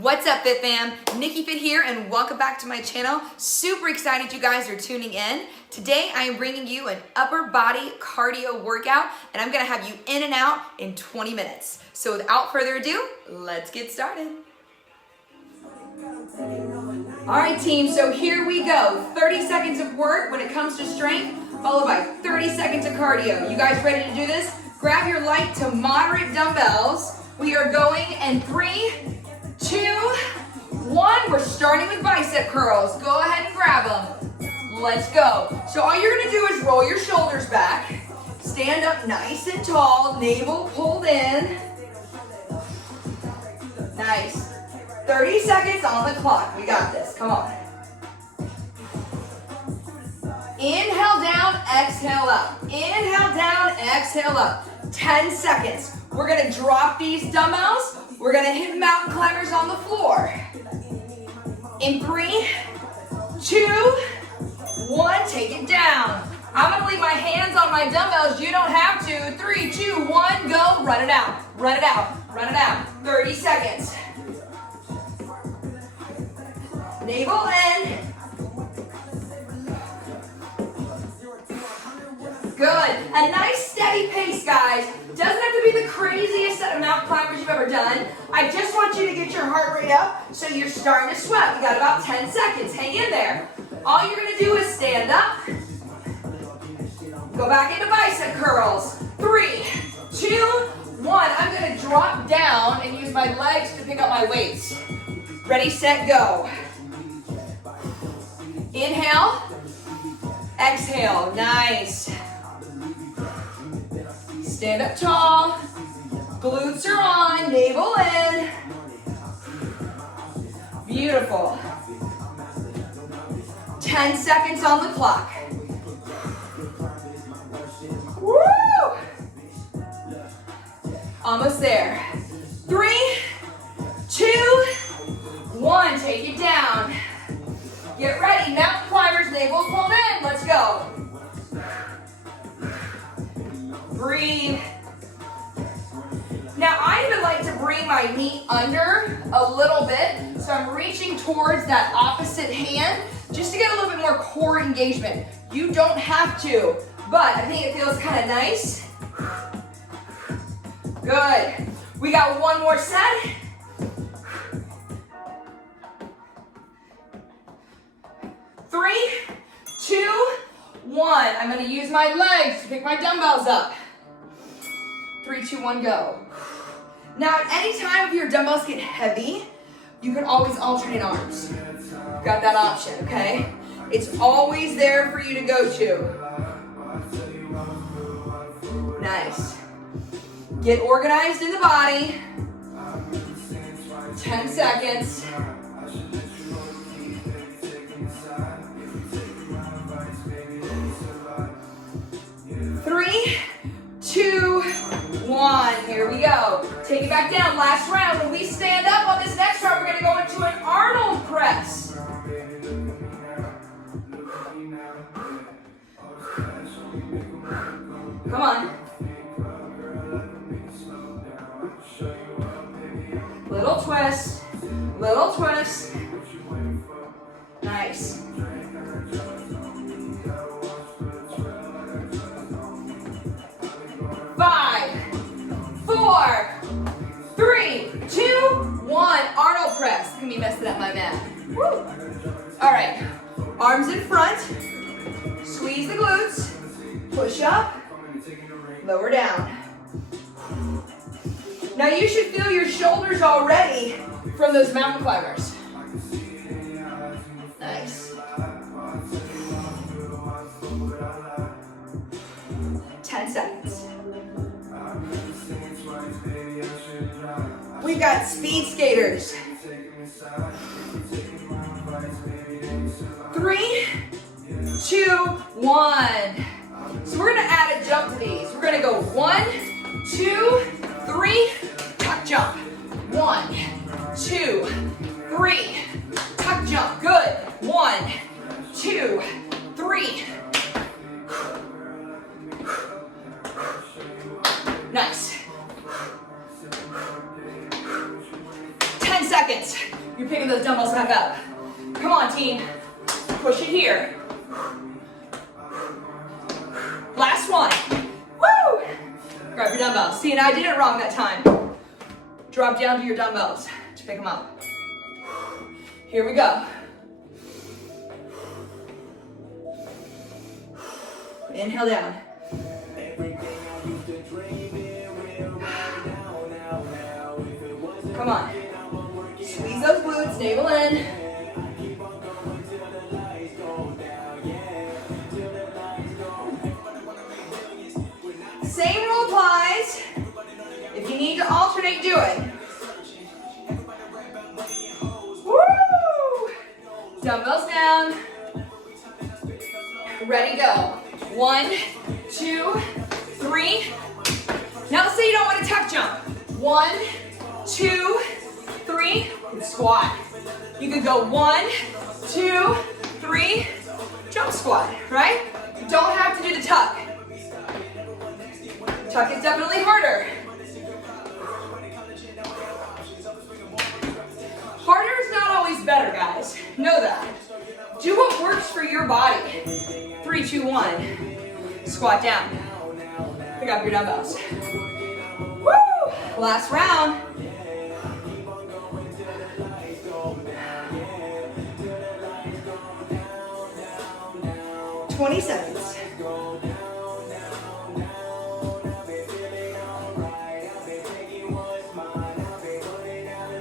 What's up, Fit Fam? Nikkifit here, and welcome back to my channel. Super excited you guys are tuning in. Today I am bringing you an upper body cardio workout, and I'm gonna have you in and out in 20 minutes. So without further ado, let's get started. All right, team, so here we go. 30 seconds of work when it comes to strength, followed by 30 seconds of cardio. You guys ready to do this? Grab your light to moderate dumbbells. We are going in 3, 2, 1. We're starting with bicep curls. Go ahead and grab them. Let's go. So all you're gonna do is roll your shoulders back. Stand up nice and tall, navel pulled in. Nice. 30 seconds on the clock. We got this. Come on. Inhale down, exhale up. Inhale down, exhale up. 10 seconds. We're gonna drop these dumbbells. We're gonna hit mountain climbers on the floor. In 3, 2, 1, take it down. I'm gonna leave my hands on my dumbbells. You don't have to. 3, 2, 1, go. Run it out, run it out, run it out. 30 seconds. Navel in. Good. A nice steady pace, guys. Doesn't have to be the craziest set of mountain climbers you've ever done. I just want you to get your heart rate up so you're starting to sweat. We got about 10 seconds. Hang in there. All you're going to do is stand up. Go back into bicep curls. 3, 2, 1. I'm going to drop down and use my legs to pick up my weights. Ready, set, go. Inhale. Exhale. Nice. Stand up tall. Glutes are on. Navel in. Beautiful. 10 seconds on the clock. Woo! Almost there. 3, 2, 1. Take it down. Get ready. Mountain climbers, navel pulled in. Let's go. Breathe. Now, I even like to bring my knee under a little bit, so I'm reaching towards that opposite hand just to get a little bit more core engagement. You don't have to, but I think it feels kind of nice. Good. We got one more set. Three, 2, 1. I'm going to use my legs to pick my dumbbells up. 3, 2, 1, go. Now, at any time if your dumbbells get heavy, you can always alternate arms. Got that option, okay? It's always there for you to go to. Nice. Get organized in the body. 10 seconds. 3, 2, 1. Here we go. Take it back down. Last round. When we stand up on this next round, we're going to go into an Arnold press. Come on. Little twist. Little twist. Nice. 5, 4, 3, 2, 1. Arnold press. Look at me messing up my mat. Woo. All right. Arms in front. Squeeze the glutes. Push up. Lower down. Now you should feel your shoulders already from those mountain climbers. Nice. 10 seconds. We've got speed skaters. 3, 2, 1. So we're gonna add a jump to these. We're gonna go 1, 2, 3, tuck jump. 1, 2, 3, tuck jump. Good. 1, 2, 3. Nice. 10 10 seconds. You're picking those dumbbells back up. Come on, team. Push it here. Last one. Woo! Grab your dumbbells. See, and I did it wrong that time. Drop down to your dumbbells to pick them up. Here we go. Inhale down. Come on. Squeeze those glutes, navel in. Same rule applies. If you need to alternate, do it. Woo! Dumbbells down. Ready, go. 1, 2, 3. Now let's say you don't want to tuck jump. 1, 2, 3. Squat. You could go 1, 2, 3. Jump squat, right? You don't have to do the tuck. Tuck is definitely harder. Harder is not always better, guys. Know that. Do what works for your body. 3, 2, 1. Squat down. Pick up your dumbbells. Woo! Last round. $20 seconds.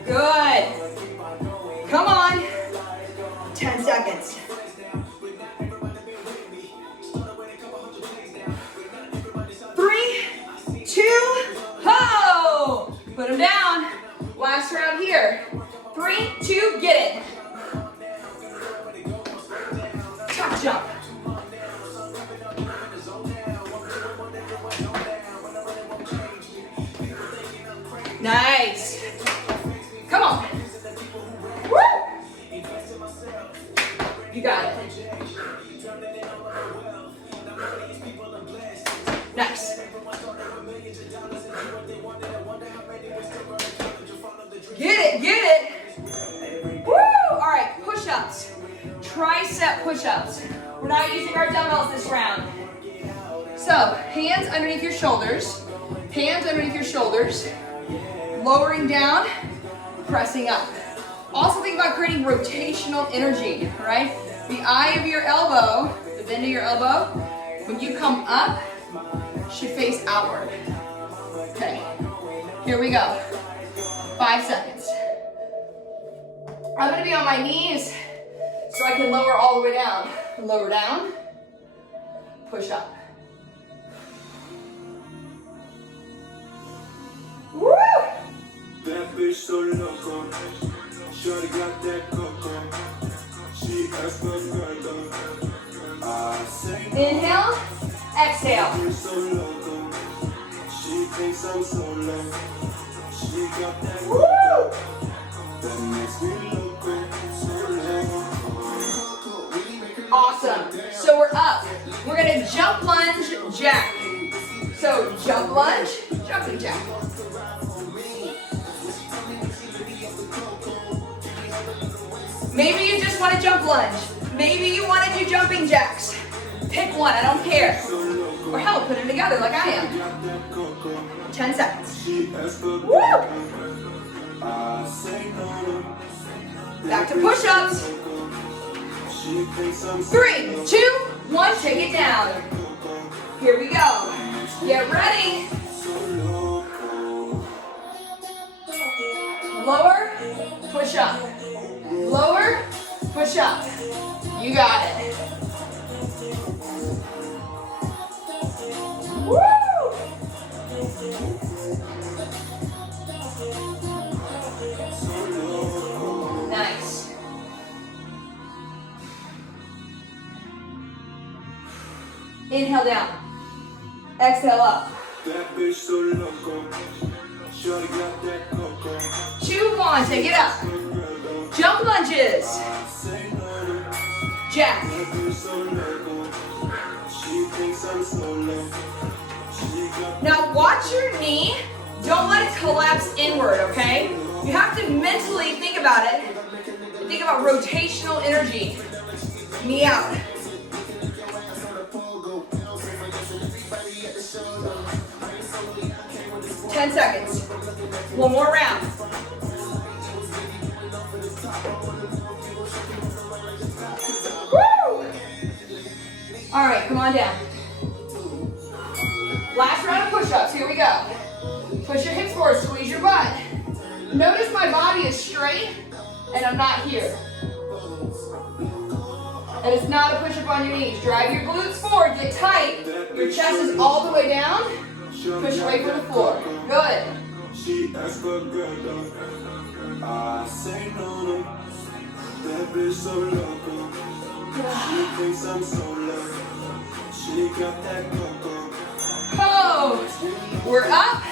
Good. Come on. 10 seconds. 3, 2, ho! Put them down. Last round here. 3, 2, get it. Tuck jump. Nice. Come on. Woo! You got it. Nice. Get it, get it. Woo! All right, push-ups. Tricep push-ups. We're not using our dumbbells this round. So, hands underneath your shoulders. Hands underneath your shoulders. Lowering down, pressing up. Also think about creating rotational energy, right? The eye of your elbow, the bend of your elbow, when you come up, should face outward. Okay, here we go. 5 seconds. I'm gonna be on my knees so I can lower all the way down. Lower down, push up. Woo! That bitch so loco. Shorty got that coco. She asked for murder. I say inhale, exhale. that bitch so loco. She thinks I'm so low. She got that coco. That makes me loco. So loco. Awesome. So we're up. We're gonna jump lunge, jack. So jump lunge, jumping jack. Maybe you just want to jump lunge. Maybe you want to do jumping jacks. Pick one, I don't care. Or hell, put them together like I am. 10 seconds. Woo! Back to push-ups. 3, 2, 1, take it down. Here we go. Get ready. Lower, push up. Lower, push up. You got it. Woo! Nice. Inhale down. Exhale up. That bitch so loco. Shorty got that coco. 2, 1, take it up. Jump lunges. Jack. Now watch your knee. Don't let it collapse inward, okay? You have to mentally about it, think about rotational energy. Knee out. 10 seconds. One more round. Woo! All right, come on down. Last round of push-ups, here we go. Push your hips forward, squeeze your butt. Notice my body is straight and I'm not here. And it's not a push-up on your knees. Drive your glutes forward, get tight. Your chest is all the way down. Push away from the floor. Good. She asked for good, I say no. That bitch so loco. She thinks I'm so low. She got that cocoa. Oh, we're up.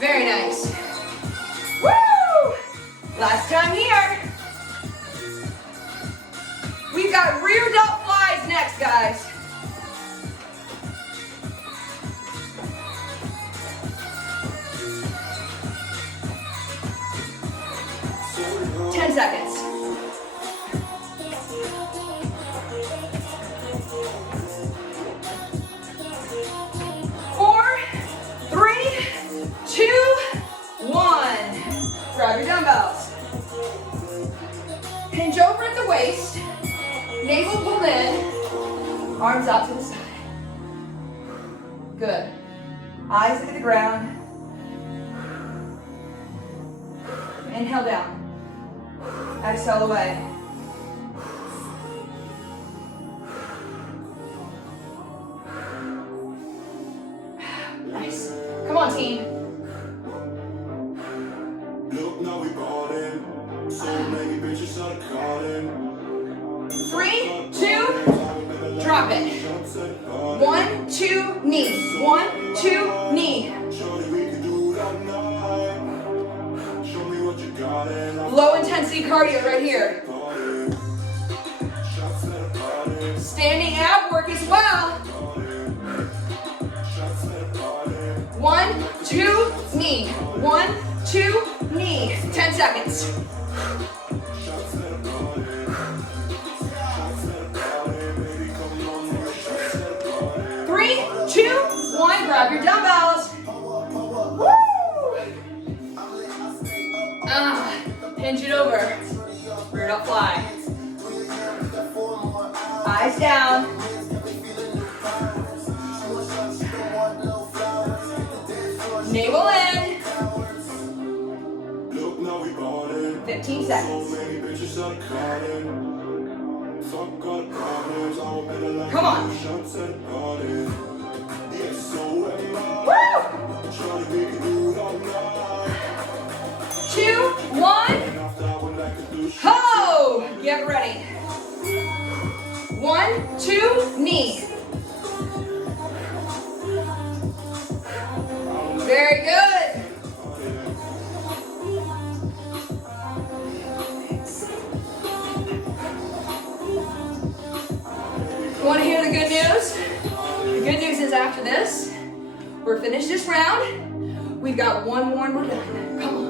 Very nice. Woo! Last time here. We've got rear delt flies next, guys. So 10 seconds. Four, three, two, one. Grab your dumbbells. Hinge over at the waist. Navel pulled in, arms out to the side. Good. Eyes look at the ground. Inhale down. Exhale away. Nice. Come on, team. Look, now we ballin'. So many bitches are calling. 3, 2, drop it. 1, 2, knee. 1, 2, knee. Low intensity cardio right here. Standing ab work as well. 1, 2, knee. 1, 2, knee. 10 seconds. 3, 2, 1, grab your dumbbells. Woo! Hinge it over. Rear delt fly. Eyes down. Navel in. 15 seconds. Come on. Woo! 2, 1. Ho! Get ready. 1, 2, knee. Very good. Want to hear the good news? The good news is after this, we're finished this round. We've got one more and we're done. Come on.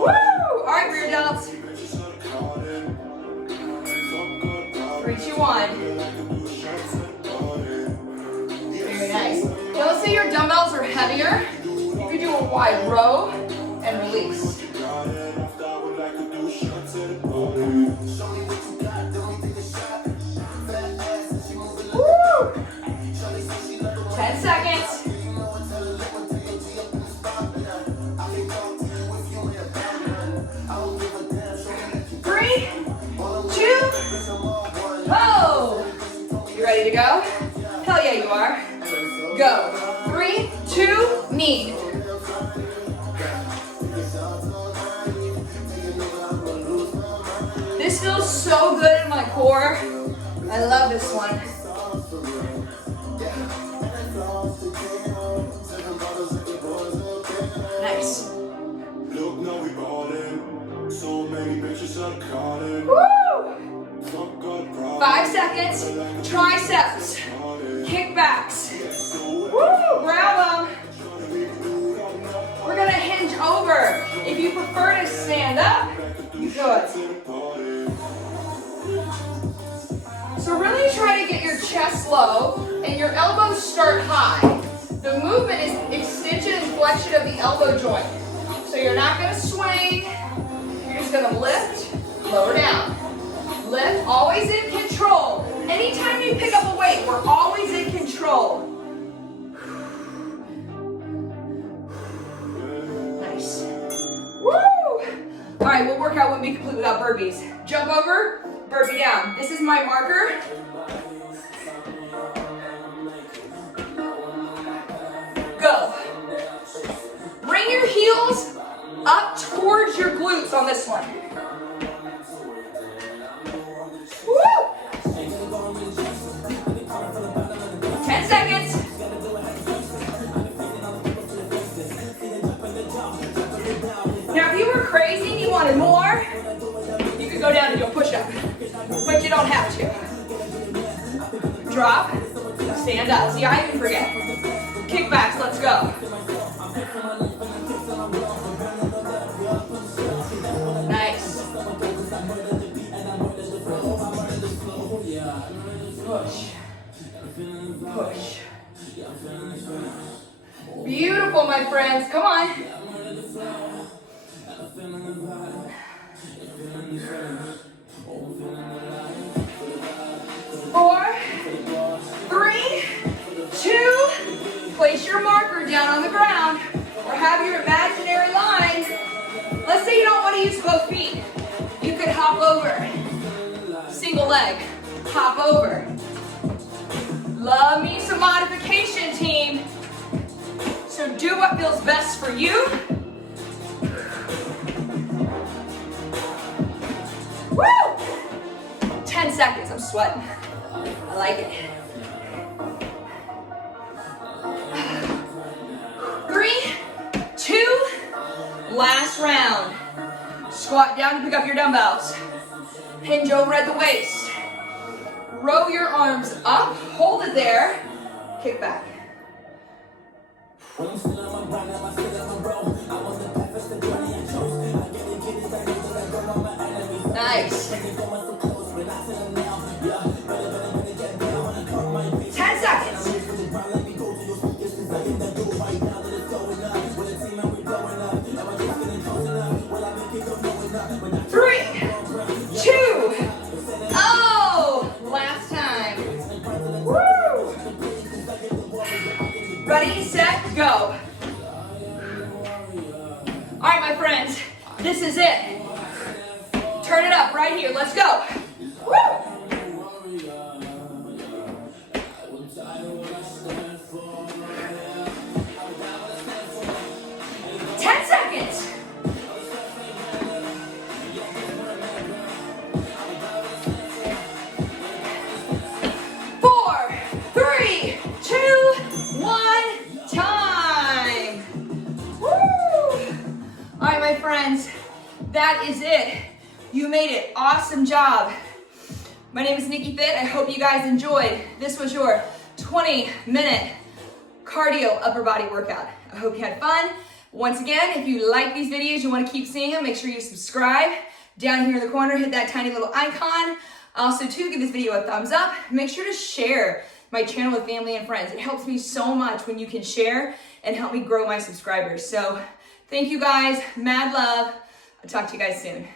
Woo! All right, rear delts. 3, 2, 1. Very nice. Now let's say your dumbbells are heavier. You could do a wide row and release. Woo! 10 seconds. 3, 2, oh! You ready to go? Hell yeah, you are. Go. 3, 2, knee. This feels so good in my core. I love this one. Nice. Woo! 5 seconds. Triceps. Kickbacks. Woo! Grab them. The movement is extension and flexion of the elbow joint. So you're not gonna swing, you're just gonna lift, lower down. Lift, always in control. Anytime you pick up a weight, we're always in control. Nice. Woo! All right, we'll work out wouldn't be complete without burpees. Jump over, burpee down. This is my marker. Go. Bring your heels up towards your glutes on this one. Woo! 10 seconds. Now, if you were crazy and you wanted more, you could go down and do a push-up, but you don't have to. Drop, stand up. See, I even forget. Kickbacks, let's go. Nice. Push. Push. Beautiful, my friends. Come on. 4, 3, 2, place your marker down on the ground or have your imaginary line. Let's say you don't want to use both feet. You could hop over. Single leg. Hop over. Love me some modification, team. So do what feels best for you. Woo! 10 seconds, I'm sweating. I like it. 3, 2, last round. Squat down to pick up your dumbbells. Hinge over at the waist. Row your arms up, hold it there, kick back. Nice. 10 seconds. 3, 2, oh, last time. Woo! Ready, set, go. All right, my friends, this is it. Turn it up right here, let's go. Woo! 10 seconds. 4, 3, 2, 1, time. Woo! All right, my friends, that is it. You made it. Awesome job. My name is Nikkifit. I hope you guys enjoyed. This was your 20-minute cardio upper body workout. I hope you had fun. Once again, if you like these videos, you want to keep seeing them, make sure you subscribe. Down here in the corner, hit that tiny little icon. Also, too, give this video a thumbs up. Make sure to share my channel with family and friends. It helps me so much when you can share and help me grow my subscribers. So, thank you guys. Mad love. I'll talk to you guys soon.